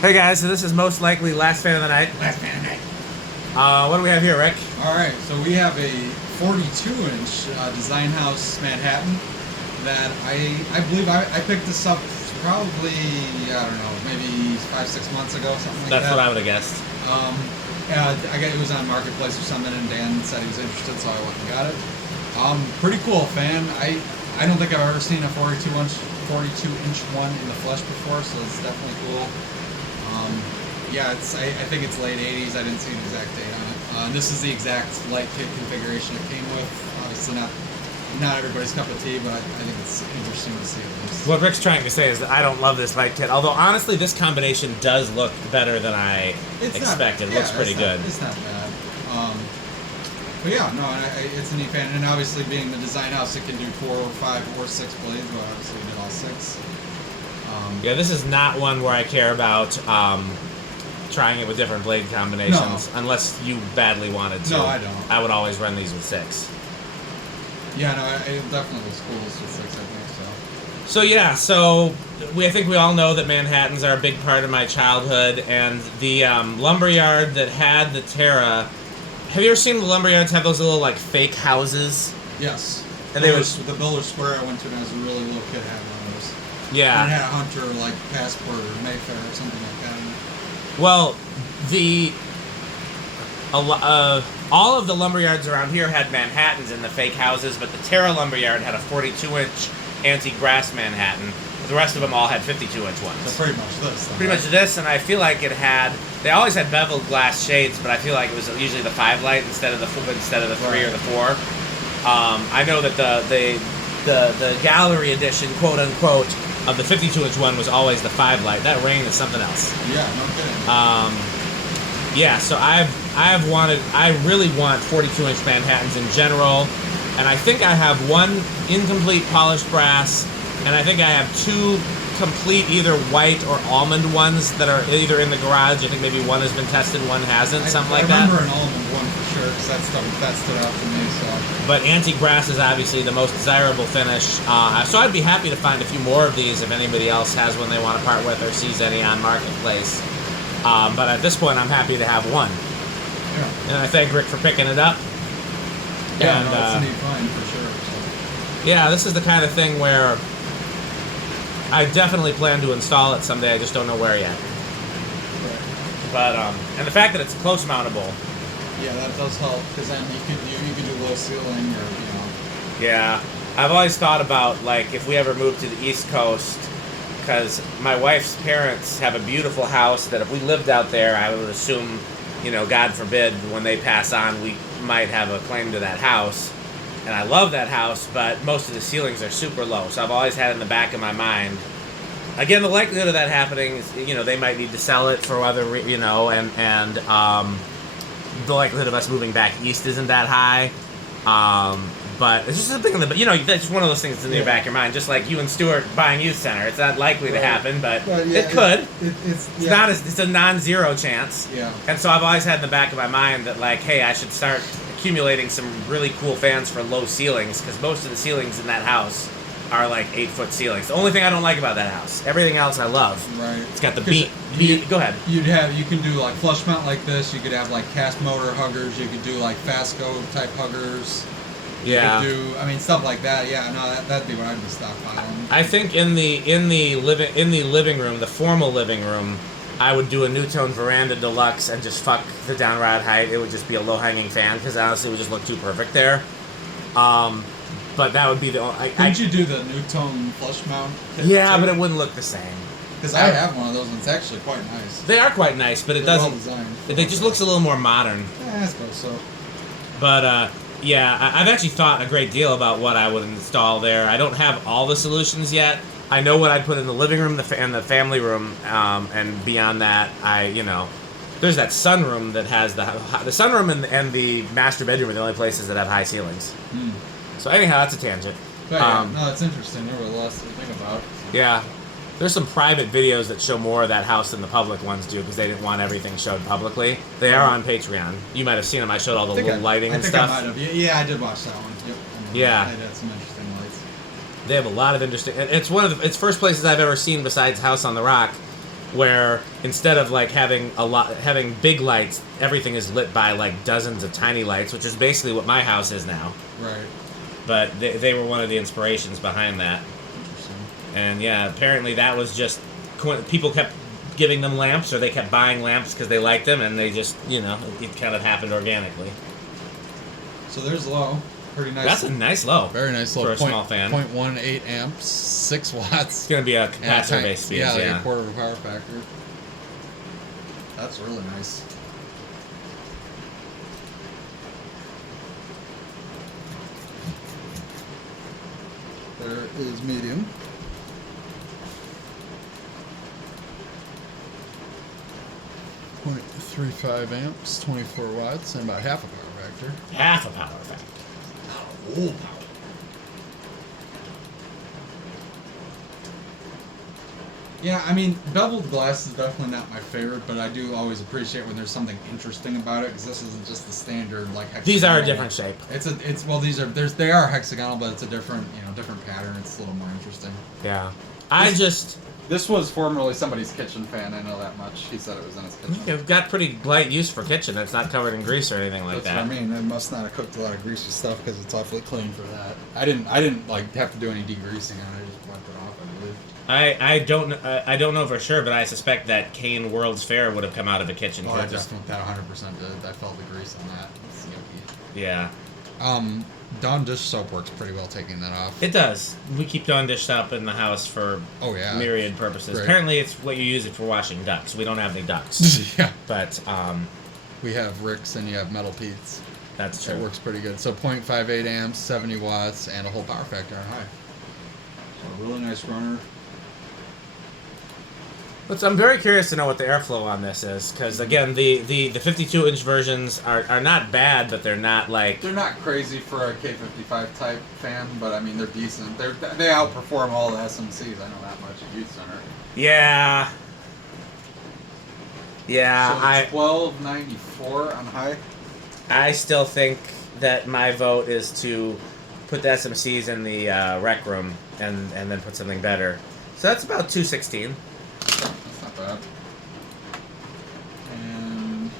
Hey guys, so this is most likely last fan of the night. Last fan of the night. What do we have here, Rick? Alright, so we have a 42-inch Design House Manhattan that I believe I picked this up probably, I don't know, maybe 5-6 months ago, something like that. That's what I would have guessed. I guess it was on Marketplace or something, and Dan said he was interested, so I went and got it. Pretty cool fan. I don't think I've ever seen a 42-inch one in the flesh before, so it's definitely cool. Yeah, I think it's late 80s. I didn't see an exact date on it. This is the exact light kit configuration it came with. Obviously not everybody's cup of tea, but I think it's interesting to see at least. What Rick's trying to say is that I don't love this light kit, although honestly this combination does look better than I expected. It looks pretty good. It's not bad. But yeah, no, it's a neat fan. And obviously being the Design House, it can do 4 or 5 or 6 blades, but obviously we did all 6. Yeah, this is not one where I care about trying it with different blade combinations, unless you badly wanted to. No, I don't. I would always run these with 6. Yeah, no, it definitely was cool with 6, I think, So yeah, I think we all know that Manhattans are a big part of my childhood, and the lumberyard that had the Terra. Have you ever seen the lumberyards have those little like fake houses? Yes. And the Builder Square I went to when I was a really little kid had one of those. Yeah. And it had a Hunter like Passport or Mayfair or something like that in it. Well, all of the lumberyards around here had Manhattans in the fake houses, but the Terra lumberyard had a 42-inch anti-grass Manhattan. The rest of them all had 52-inch ones. So pretty much this. Pretty much this, and I feel like they always had beveled glass shades, but I feel like it was usually the 5 light instead of the 3 or the 4. I know that the gallery edition, quote unquote, of the 52-inch one was always the 5 light. That rain is something else. Yeah, no kidding. Yeah, so I really want 42-inch Manhattans in general, and I think I have one incomplete polished brass, and I think I have 2 complete either white or almond ones that are either in the garage. I think maybe one has been tested, one hasn't, something like that. I remember an almond one for sure, because that stood out to me. So. But anti-grass is obviously the most desirable finish, so I'd be happy to find a few more of these if anybody else has one they want to part with or sees any on Marketplace. But at this point, I'm happy to have one. Yeah. And I thank Rick for picking it up. Yeah, no, it's a neat find for sure. So. Yeah, this is the kind of thing where I definitely plan to install it someday. I just don't know where yet. Right. But and the fact that it's close mountable. Yeah, that does help because then you can do low ceiling or Yeah, I've always thought about like if we ever moved to the East Coast, because my wife's parents have a beautiful house that if we lived out there, I would assume, God forbid, when they pass on, we might have a claim to that house. And I love that house, but most of the ceilings are super low. So I've always had in the back of my mind. Again, the likelihood of that happening is, they might need to sell it for other, and the likelihood of us moving back east isn't that high. But it's just something that's just one of those things that's in the back of your mind. Just like you and Stuart buying youth center, it's not likely to happen, but it could. It's a non-zero chance. Yeah. And so I've always had in the back of my mind that like, hey, I should start accumulating some really cool fans for low ceilings, because most of the ceilings in that house are like 8-foot ceilings. The only thing I don't like about that house, everything else I love. Right. It's got the beat. Go ahead. You can do like flush mount like this. You could have like cast motor huggers. You could do like Fasco type huggers. Yeah. You could do stuff like that. Yeah, no, that'd be what I'd be stockpiling. I think in the living room, the formal living room, I would do a Newtone Veranda Deluxe and just fuck the down rod height. It would just be a low-hanging fan, because honestly it would just look too perfect there. But that would be the only... Couldn't you do the Newtone flush mount? Yeah, but it wouldn't look the same. Because I have one of those, and it's actually quite nice. They are quite nice, but it doesn't... Well designed. It just looks a little more modern. Yeah, I suppose so. But, yeah, I've actually thought a great deal about what I would install there. I don't have all the solutions yet. I know what I'd put in the living room and the family room, and beyond that, there's that sunroom that has the sunroom and the master bedroom are the only places that have high ceilings. So anyhow, that's a tangent. But yeah, no, it's interesting. There were lots to think about. So. Yeah, there's some private videos that show more of that house than the public ones do, because they didn't want everything showed publicly. They are on Patreon. You might have seen them. I showed all the little lighting and stuff. I might have. Yeah, I did watch that one. Yep. Yeah. It had some interesting lights. They have a lot of interesting... It's one of its first places I've ever seen besides House on the Rock where instead of like having big lights, everything is lit by like dozens of tiny lights, which is basically what my house is now. Right. But they were one of the inspirations behind that. And yeah, apparently that was just people kept giving them lamps, or they kept buying lamps because they liked them, and they just, it kind of happened organically. So there's low. Pretty nice. That's a nice low. Very nice low. For a small fan. 0.18 amps, 6 watts. It's going to be a capacitor-based speed. Yeah, like a quarter of a power factor. That's really nice. There is medium. 0.35 amps, 24 watts, and about half a power factor. Half a power factor. Not a whole power. Yeah, I mean, beveled glass is definitely not my favorite, but I do always appreciate when there's something interesting about it, because this isn't just the standard like hexagonal. These are a different shape. They are hexagonal, but it's a different different pattern. It's a little more interesting. Yeah, This was formerly somebody's kitchen fan. I know that much. He said it was in his kitchen. You've got pretty light use for kitchen. It's not covered in grease or anything like that. That's what I mean. It must not have cooked a lot of greasy stuff because it's awfully clean for that. I didn't like have to do any degreasing on it. I just wiped it off, I believe. I don't know for sure, but I suspect that Kane World's Fair would have come out of a kitchen Oh, filter. I just think that 100% did. I felt the grease on that. It's yucky. Yeah. Dawn dish soap works pretty well taking that off. It does. We keep Dawn dish soap in the house for myriad purposes. Great. Apparently, it's what you use it for washing ducks. We don't have any ducks. Yeah. But We have Ricks and you have Metal Pete's. that's true. It works pretty good. So 0.58 amps, 70 watts, and a whole power factor on high. So a really nice runner. I'm very curious to know what the airflow on this is, because again, the 52-inch versions are not bad, but they're not like... They're not crazy for a K55 type fan, but I mean they're decent. They outperform all the SMCs. I know that much at Youth Center. Yeah. Yeah, So 1294 on high. I still think that my vote is to put the SMCs in the rec room and then put something better. So that's about 216. That's not bad. And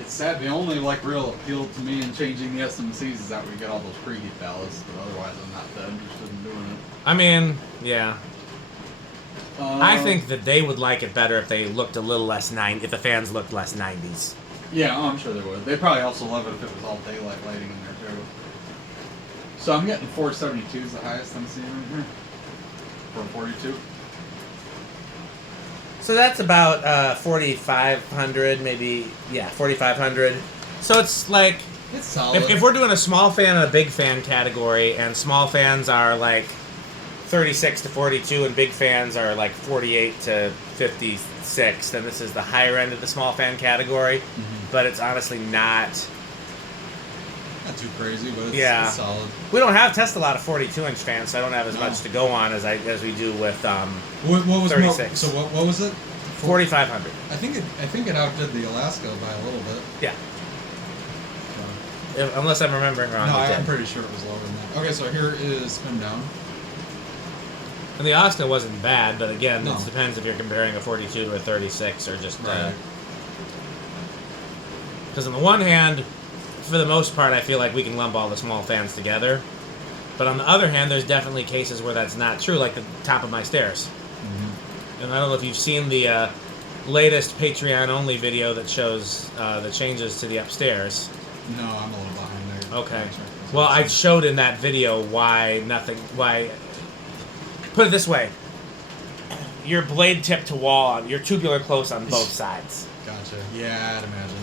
it's sad. The only real appeal to me in changing the SMCs is that we get all those preheat ballasts, but otherwise I'm not that interested in doing it. I mean, yeah. I think that they would like it better if they looked a little less if the fans looked less 90s. Yeah, I'm sure they would. They'd probably also love it if it was all daylight lighting in there too. So I'm getting 472 is the highest I'm seeing right here. For 42. So that's about 4,500, maybe, 4,500. So it's like, It's solid. if we're doing a small fan and a big fan category, and small fans are like 36 to 42, and big fans are like 48 to 56, then this is the higher end of the small fan category. Mm-hmm. But it's honestly not too crazy, but it's solid. We don't have a lot of 42-inch fans, so I don't have as much to go on as we do with What was 36. So what was it? 4,500. I think it outdid the Alaska by a little bit. Yeah. Unless I'm remembering wrong. No, it did. I'm pretty sure it was lower than that. Okay, so here is spin down. And the Alaska wasn't bad, but again, No. it depends if you're comparing a 42 to a 36 or just... Right. Because on the one hand, for the most part, I feel like we can lump all the small fans together. But on the other hand, there's definitely cases where that's not true, like the top of my stairs. Mm-hmm. And I don't know if you've seen the latest Patreon-only video that shows the changes to the upstairs. No, I'm a little behind there. Okay. Well, I showed in that video why... Put it this way. Your blade tip to wall, you're tubular close on both sides. Gotcha. Yeah, I'd imagine.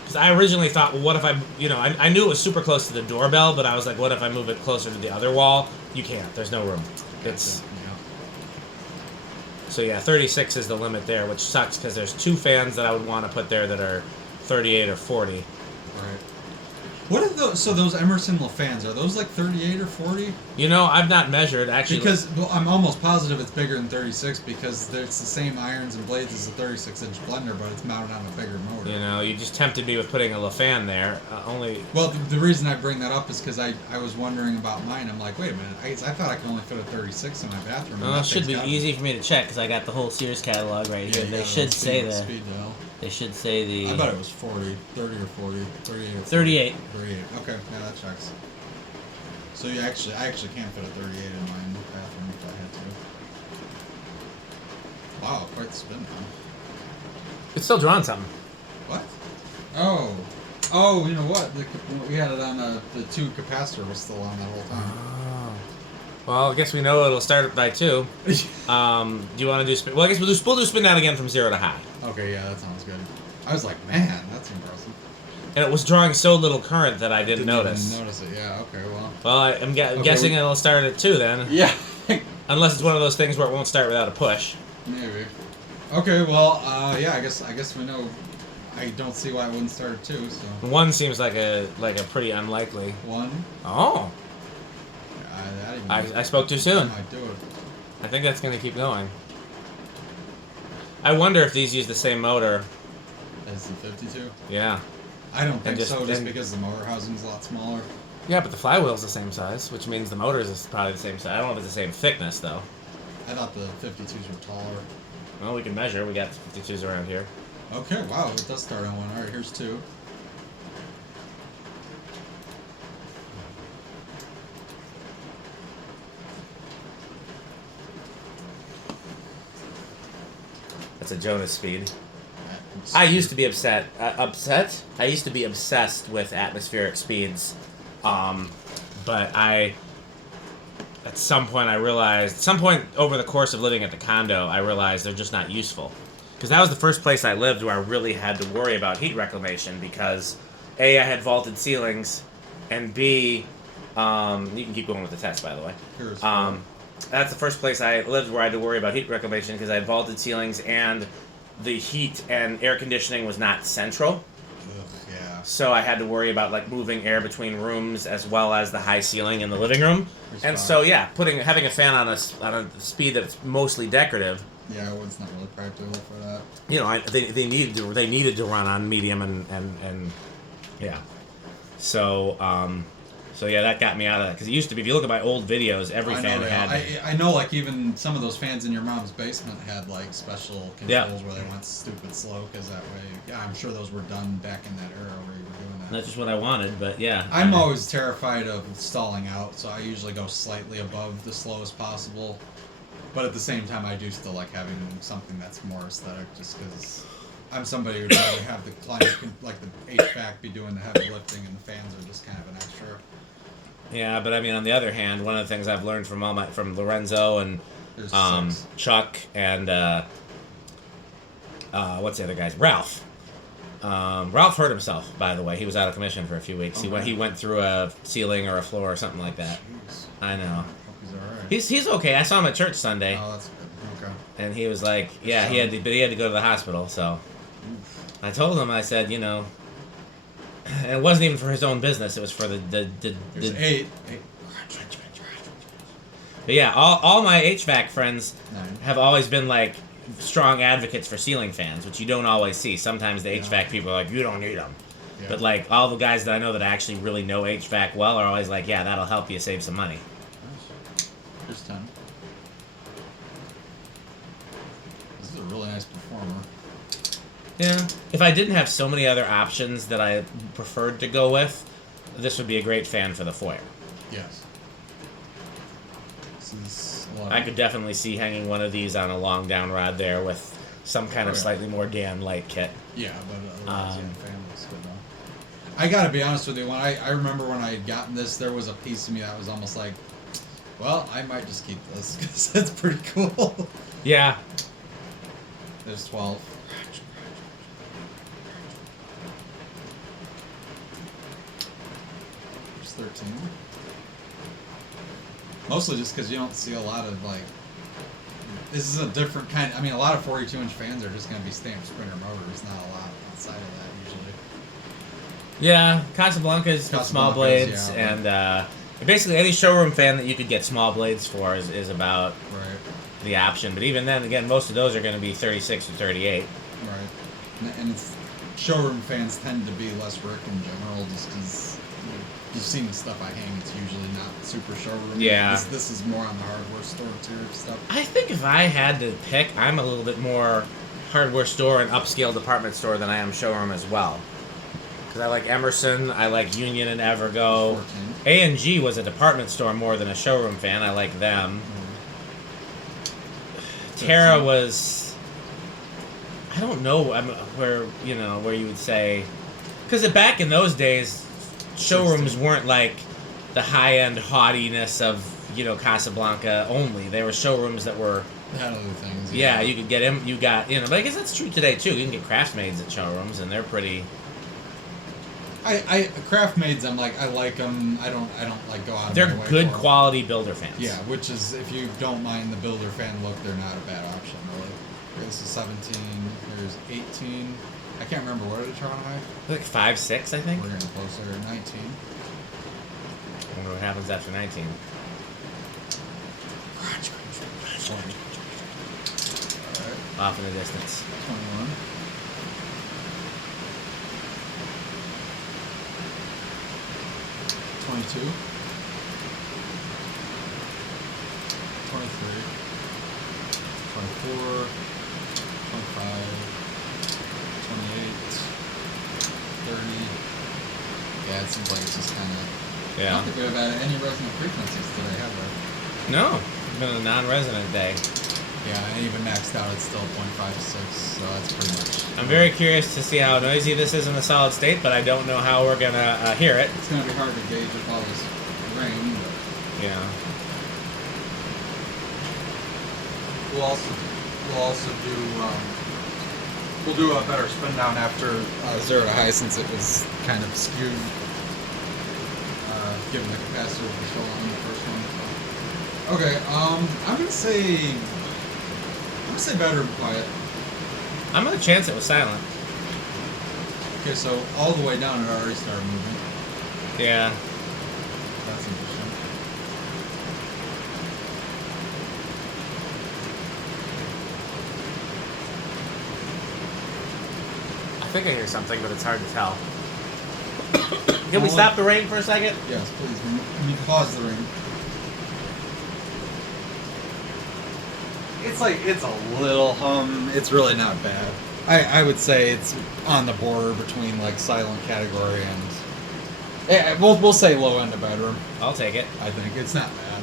Because I originally thought, well, what if I knew it was super close to the doorbell, but I was like, what if I move it closer to the other wall? You can't. There's no room. It's... So yeah, 36 is the limit there, which sucks because there's two fans that I would want to put there that are 38 or 40. Right. What are those? So those Emerson fans, are those like 38 or 40? You know, I've not measured actually. Because I'm almost positive it's bigger than 36 because it's the same irons and blades as a 36-inch blender, but it's mounted on a bigger motor. You know, you just tempted me with putting a LaFan there. Well, the reason I bring that up is because I was wondering about mine. I'm like, wait a minute, I thought I could only fit a 36 in my bathroom. Well, it should be easy for me to check because I got the whole Sears catalog right here. They should say the. Speed dial. They should say the. I bet it was 40, 30 or 40, 38 or 40. 38. 38. Okay, yeah, that checks. So I actually can't fit a 38 in my bathroom if I had to. Wow, quite the spin now. It's still drawing something. What? Oh, you know what? We had it on the 2 capacitor was still on that whole time. Oh. Well, I guess we know it'll start by 2. Do you want to do spin? Well, I guess we'll do spin down again from 0 to high. Okay, yeah, that sounds good. I was like, man, that's impressive. And it was drawing so little current that I didn't notice. Even notice it, yeah, okay, well. Well, I'm guessing it'll start at 2 then. Yeah. Unless it's one of those things where it won't start without a push. Maybe. Okay, well, yeah, I guess we know. I don't see why it wouldn't start at 2, so. 1 seems like a pretty unlikely. 1? Oh. I spoke too soon. I might do it. I think that's going to keep going. I wonder if these use the same motor. As the 52? Yeah. I don't think so, just because the motor housing's a lot smaller. Yeah, but the flywheel's the same size, which means the motor is probably the same size. I don't know if it's the same thickness, though. I thought the 52s were taller. Well, we can measure. We got 52s around here. Okay, wow, it does start on 1. Alright, here's 2. That's a Jonas speed. I used to be upset. I used to be obsessed with atmospheric speeds, but at some point over the course of living at the condo, I realized they're just not useful. Because that was the first place I lived where I really had to worry about heat reclamation because A, I had vaulted ceilings, and B, you can keep going with the test, by the way. That's the first place I lived where I had to worry about heat reclamation because I had vaulted ceilings and the heat and air conditioning was not central. Ugh, yeah. So I had to worry about like moving air between rooms as well as the high ceiling in the living room. So yeah, having a fan on a speed that's mostly decorative. Yeah, it's not really practical for that. You know, they needed to run on medium and yeah. So yeah, that got me out of that because it used to be. If you look at my old videos, every fan had. I know, like even some of those fans in your mom's basement had like special controls where they went stupid slow because that way. Yeah, I'm sure those were done back in that era where you were doing that. That's just what I wanted, but yeah. I'm always terrified of stalling out, so I usually go slightly above the slowest possible. But at the same time, I do still like having something that's more aesthetic, just because I'm somebody who'd rather have the climate, like the HVAC, be doing the heavy lifting, and the fans are just kind of an extra. Yeah, but I mean, on the other hand, one of the things I've learned from from Lorenzo and Chuck and what's the other guy's Ralph. Ralph hurt himself, by the way. He was out of commission for a few weeks. He went through a ceiling or a floor or something like that. Jeez. I know. Hope he's all right. He's okay. I saw him at church Sunday. Oh, that's good. Okay. And he was like, yeah, he had to go to the hospital. So I told him, I said, you know. And it wasn't even for his own business. It was for the There's 8. But yeah, all my HVAC friends have always been like strong advocates for ceiling fans, which you don't always see. Sometimes the HVAC people are like, you don't need them. Yeah. But like all the guys that I know that actually really know HVAC well are always like, yeah, that'll help you save some money. Nice. Here's 10. This is a really nice performer. Yeah. If I didn't have so many other options that I preferred to go with, this would be a great fan for the foyer. Yes. I could definitely see hanging one of these on a long down rod there with some kind of slightly more Dan light kit. Yeah, but otherwise, the fan looks good though. I gotta be honest with you, when I remember when I had gotten this, there was a piece of me that was almost like, well, I might just keep this because that's pretty cool. Yeah. There's 12. There's 13. Mostly just because you don't see a lot of, like, this is a different kind. I mean, a lot of 42-inch fans are just going to be stamped Springer motors, not a lot outside of that usually. Yeah, Casablanca's small Casablanca's, blades, yeah, and basically any showroom fan that you could get small blades for is about Right. the option. But even then, again, most of those are going to be 36 or 38. Right. And it's, showroom fans tend to be less brick in general, just because you've seen the stuff I hang. It's usually not super showroom. Yeah. This is more on the hardware store tier stuff. I think if I had to pick, I'm a little bit more hardware store and upscale department store than I am showroom as well. Because I like Emerson, I like Union and Evergo. 14. A&G was a department store more than a showroom fan. I like them. Terra was, I don't know where you would say, because back in those days, showrooms weren't like the high-end haughtiness of Casablanca only. They were showrooms that were Had other things. yeah, you could get them. You got but I guess that's true today too. You can get Craftsmaids at showrooms, and they're pretty. Craftmaids, I like them. I don't like go out of They're my way good for 'em. quality builder fans. Yeah, which is, if you don't mind the builder fan look, they're not a bad option, really. This is 17. Here's 18. I can't remember, what did it turn on high? Like 5, 6, I think. We're getting closer. 19. I wonder what happens after 19. Alright, Off in the distance. 21. 22. 23. 24. 25. 28. 30. Yeah, it seems like it's just kind of... I Yeah. don't think we've had any resonant frequencies today, have we? No, it's been a non-resident day. Yeah, and even maxed out, it's still 0.56, so that's pretty much... I'm very curious to see how noisy this is in the solid state, but I don't know how we're gonna hear it. It's going to be hard to gauge with all this rain, but... Yeah. We'll also do we'll do a better spin down after 0 to high, since it was kind of skewed given the capacitor was so long in the first one. Okay, I'm gonna say better and quiet. I'm gonna chance it with silent. Okay, so all the way down it already started moving. Yeah. That's interesting. I think I hear something, but it's hard to tell. Can we stop the rain for a second? Yes, please. Let me pause the ring. It's a little hum. It's really not bad. I would say it's on the border between like silent category and we'll say low end of bedroom. I'll take it. I think it's not bad.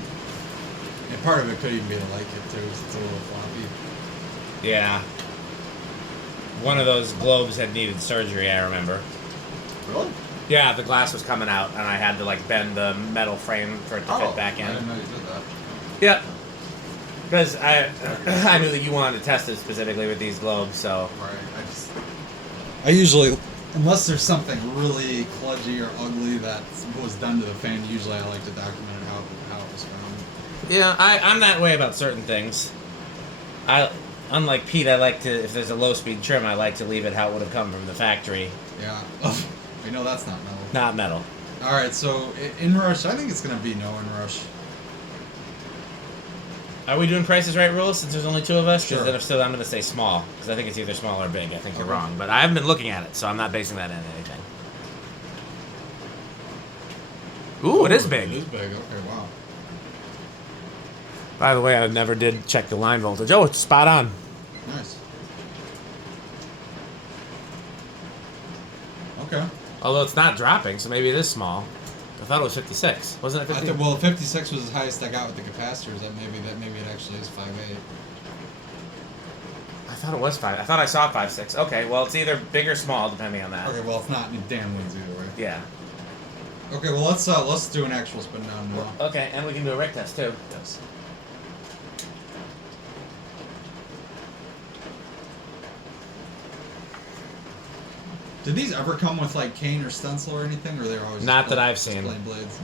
And part of it could even be to like it too. 'Cause it's a little floppy. Yeah. One of those globes had needed surgery, I remember. Really? Yeah, the glass was coming out, and I had to like bend the metal frame for it to fit back in. I didn't know you did that. Yep. Because I knew that you wanted to test it specifically with these globes, so. Right. I usually, unless there's something really kludgy or ugly that was done to the fan, usually I like to document how it was found. Yeah, I'm that way about certain things. Unlike Pete, I like to, if there's a low-speed trim, I like to leave it how it would have come from the factory. Yeah. I know that's not metal. Not metal. All right, so in rush, I think it's gonna be no in rush. Are we doing Prices Right rules since there's only two of us? Sure. Because then if so, I'm going to say small. Because I think it's either small or big. I think you're Okay. wrong. But I haven't been looking at it, so I'm not basing that on anything. Ooh, it is big. It is big. Okay, wow. By the way, I never did check the line voltage. Oh, it's spot on. Nice. Okay. Although it's not dropping, so maybe it is small. I thought it was 56. Wasn't it 50? Well, 56 was the highest I got with the capacitors. Maybe it actually is 5.8. I thought it was 5. I thought I saw 5.6. Okay, well, it's either big or small, depending on that. Okay, well, it's not Dan wins either way. Yeah. Okay, well, let's do an actual spin down now. Okay, and we can do a Rick test, too. Yes. Did these ever come with like cane or stencil or anything, or they were always Not just that plain- I've just seen. plain blades?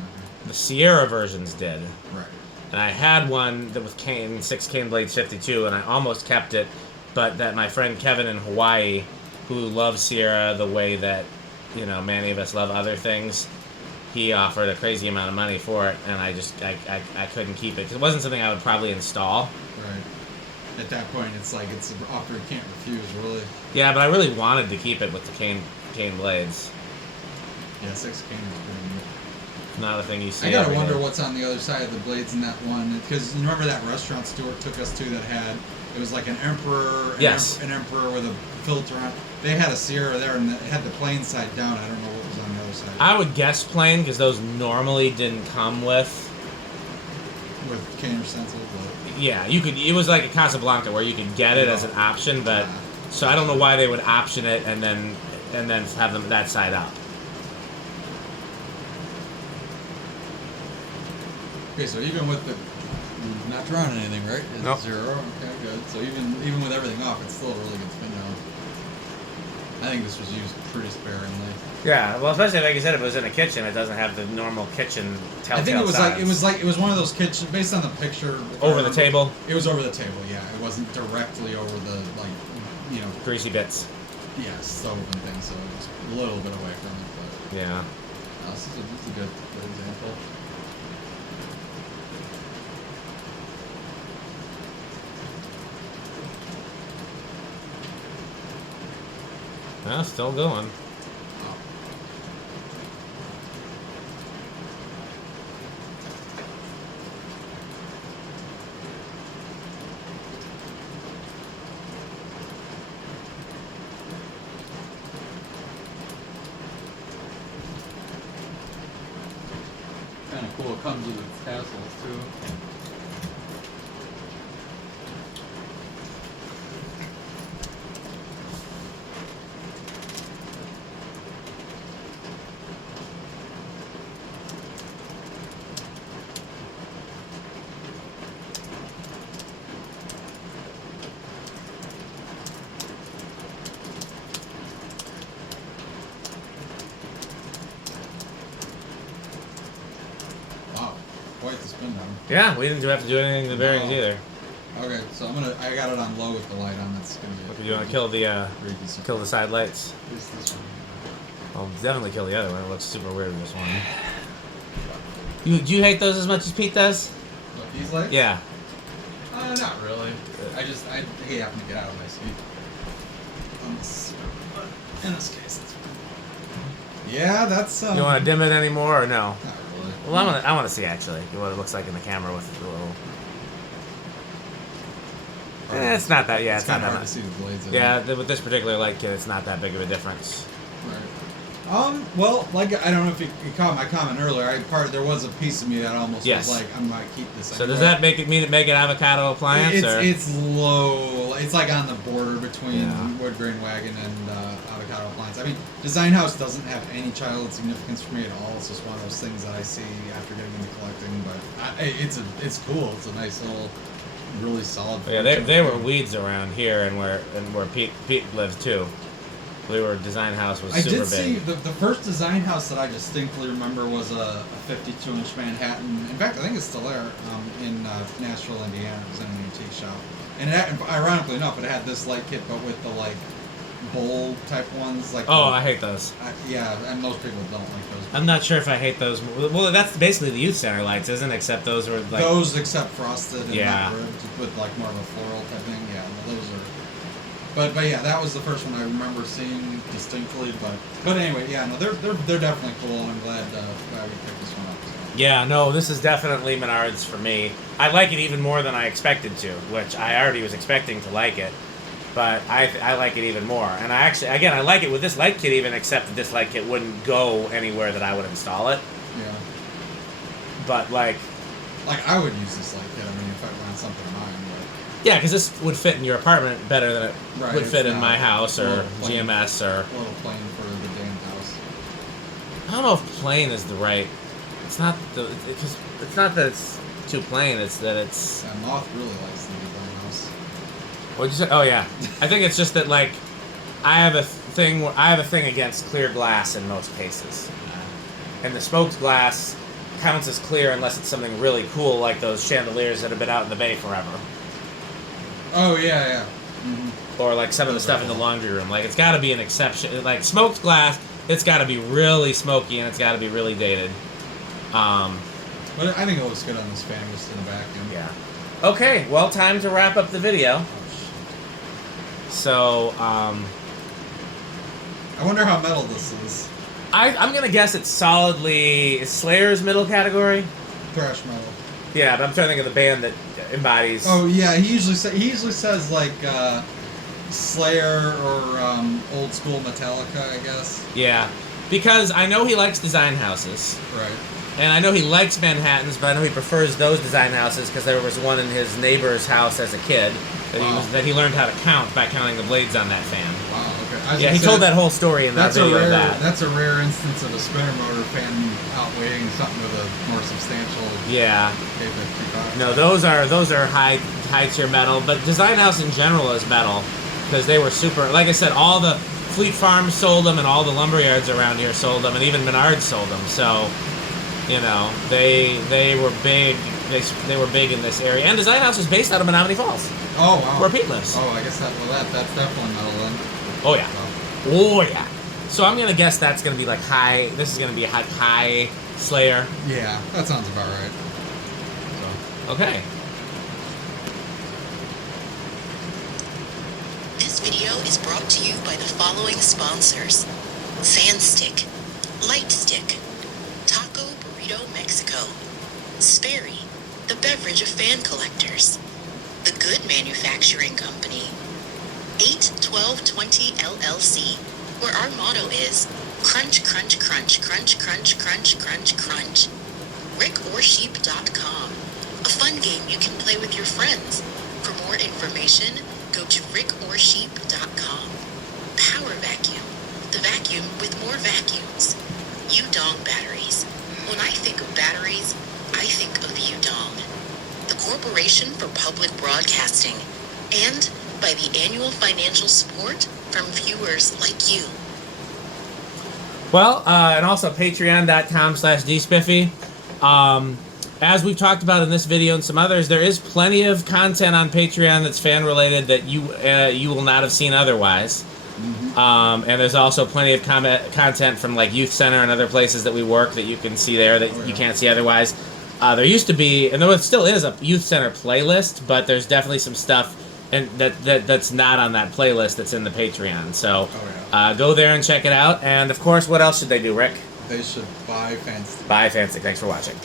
The Sierra versions did. Right. And I had one that was cane, 6 cane blades 52, and I almost kept it, but that my friend Kevin in Hawaii, who loves Sierra the way that many of us love other things. He offered a crazy amount of money for it, and I couldn't keep it because it wasn't something I would probably install. Right. At that point, it's like it's an offer you can't refuse, really. Yeah, but I really wanted to keep it with the cane blades. Yeah, 6 cane is pretty neat. Not a thing you see. I gotta every wonder day. what's on the other side of the blades in that one, because you remember that restaurant Stuart took us to that had it was like an emperor, an emperor with a filter on. They had a Sierra there, and it had the plain side down. I don't know what was on the other side. I would guess plain because those normally didn't come with cane or stencil. Yeah, you could. It was like a Casablanca where you could get it as an option, but so I don't know why they would option it and then have them that side up. Okay, so even with the not drawing anything, right? It's Nope. 0. Okay, good. So even with everything off, it's still a really good spin down. I think this was used pretty sparingly. Yeah, well, especially like you said, if it was in a kitchen, it doesn't have the normal kitchen telltale I think it was sides. it was one of those kitchen based on the picture. Over the table. It was over the table. Yeah, it wasn't directly over the Greasy bits. stove and things. So it was a little bit away from it. But Yeah. this is a good example. Yeah, still going. Kind of cool. It comes with its tassels too. Quite the spin down. Yeah, we didn't have to do anything to the bearings No. either. Okay, so I got it on low with the light on. That's gonna be. You want to kill the side lights? This one. I'll definitely kill the other one. It looks super weird in this one. Do you hate those as much as Pete does? What, these lights? Yeah. Not really. I hate having to get out of my seat. In this case, it's fine. Yeah, that's. You want to dim it anymore or no? Not really. Well, I want to see actually what it looks like in the camera with the little. It's not that. Yeah, it's not kinda that hard much. to see the blades. With this particular light kit, it's not that big of a difference. Right. Well, like I don't know if you caught my comment earlier. There was a piece of me that almost was like, I might keep this. So does that make it avocado appliance? It's low. It's like on the border between wood grain wagon and avocado appliance. I mean, Design House doesn't have any childhood significance for me at all. It's just one of those things that I see after getting into collecting. But it's cool. It's a nice little, really solid. Yeah, there were weeds around here and where Pete lives too. Design House was super big. I did see the first Design House that I distinctly remember was a 52-inch Manhattan. In fact, I think it's still there in Nashville, Indiana. It was in an antique shop. And ironically enough, it had this light kit, but with the bowl type ones. I hate those. And most people don't like those. I'm not sure if I hate those. Well, that's basically the youth center lights, isn't it? Except those were those except frosted and yeah. not ribbed with more of a floral type thing. Yeah, those are. But yeah, that was the first one I remember seeing distinctly. But anyway, yeah, no, they're definitely cool, and I'm glad we picked this one up. So. Yeah, no, this is definitely Menards for me. I like it even more than I expected to, which I already was expecting to like it, but I like it even more. And I like it with this light kit even, except that this light kit wouldn't go anywhere that I would install it. Yeah. But I would use this light kit. I mean, if I ran something of mine. Yeah, because this would fit in your apartment better than it would fit in my house or GMS or. A little plain for the damn house. I don't know if plain is the right. It's not it's not that it's too plain. It's that it's. Yeah, Moth really likes the Design House. What'd you say? Oh yeah, I think it's just that I have a thing against clear glass in most cases, and the smoked glass counts as clear unless it's something really cool like those chandeliers that have been out in the bay forever. Oh yeah. Mm-hmm. Or some of the stuff in the laundry room. It's got to be an exception. Smoked glass, it's got to be really smoky and it's got to be really dated. But I think it looks good on this fan just in a vacuum. Yeah. Okay, well, time to wrap up the video. So, I wonder how metal this is. I'm going to guess it's solidly Slayer's middle category. Thrash metal. Yeah, but I'm trying to think of the band that embodies... Oh, yeah, he usually says, like, Slayer or old school Metallica, I guess. Yeah, because I know he likes design houses. Right. And I know he likes Manhattans, but I know he prefers those design houses because there was one in his neighbor's house as a kid that he learned how to count by counting the blades on that fan. Wow, okay. Yeah, he told that whole story in that video of that. That's a rare instance of a spinner motor fan outweighing something with a more substantial K55. No, those are high tier metal, but design house in general is metal because they were super. Like I said, all the Fleet Farms sold them, and all the lumber yards around here sold them, and even Menards sold them. So, you know, they were big. They were big in this area, and design house was based out of Menominee Falls. Oh wow. Where Pete lives. Oh, I guess that's definitely metal then. Oh yeah. Oh yeah. So I'm gonna guess that's gonna be like high. This is gonna be a high Slayer. Yeah, that sounds about right. So, okay. This video is brought to you by the following sponsors: Sandstick, Lightstick, Taco Burrito Mexico, Sperry, the beverage of fan collectors, The Good Manufacturing Company, 81220 LLC, where our motto is crunch, crunch, crunch, crunch, crunch, crunch, crunch, crunch. RickOrSheep.com, a fun game you can play with your friends. For more information, go to RickOrSheep.com. Power Vacuum, the vacuum with more vacuums. Yudong batteries. When I think of batteries, I think of Yudong, the Corporation for Public Broadcasting, and by the annual financial support from viewers like you. Well, and also patreon.com/dspiffy. As we've talked about in this video and some others, there is plenty of content on Patreon that's fan related that you will not have seen otherwise. And there's also plenty of content from like Youth Center and other places that we work that you can see there that you can't see otherwise. There used to be, and there still is, a Youth Center playlist, but there's definitely some stuff and that's not on that playlist that's in the Patreon. So go there and check it out. And of course, what else should they do, Rick? They should buy Fanstick. Buy Fanstick. Thanks for watching.